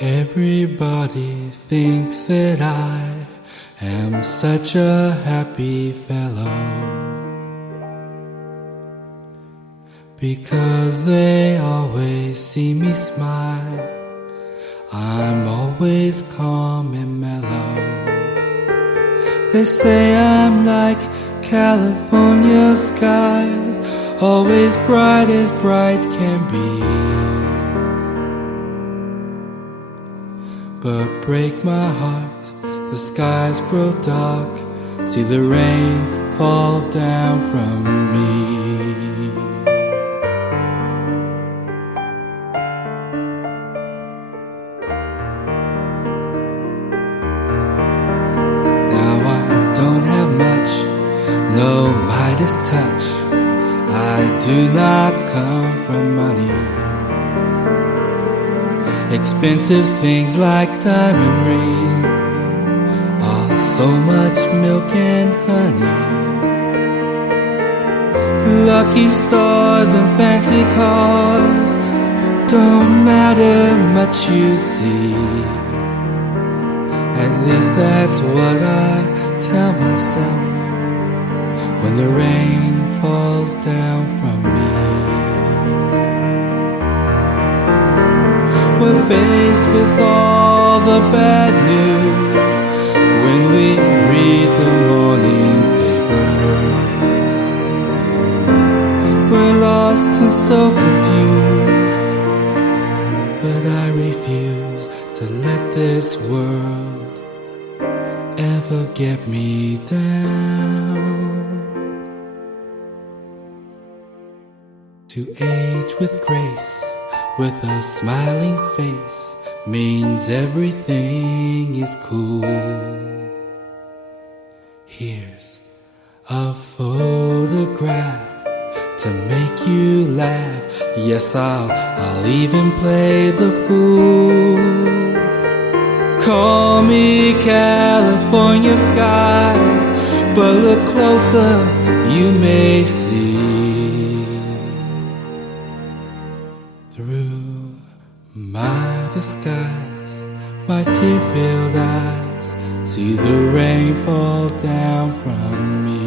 Everybody thinks that I am such a happy fellow, because they always see me smile. I'm always calm and mellow. They say I'm like California skies, always bright as bright can be. But break my heart, the skies grow dark, see the rain fall down from me. Now I don't have much, no Midas touch. I do not come from money. Expensive things like diamond rings, oh, so much milk and honey. Lucky stars and fancy cars, don't matter much, you see. At least that's what I tell myself when the rain falls down from me. We're faced with all the bad news when we read the morning paper. We're lost and so confused, but I refuse to let this world ever get me down. To age with grace, with a smiling face, means everything is cool. Here's a photograph to make you laugh. Yes, I'll even play the fool. Call me California skies, but look closer, you may see. Through my disguise, my tear-filled eyes see the rain fall down from me.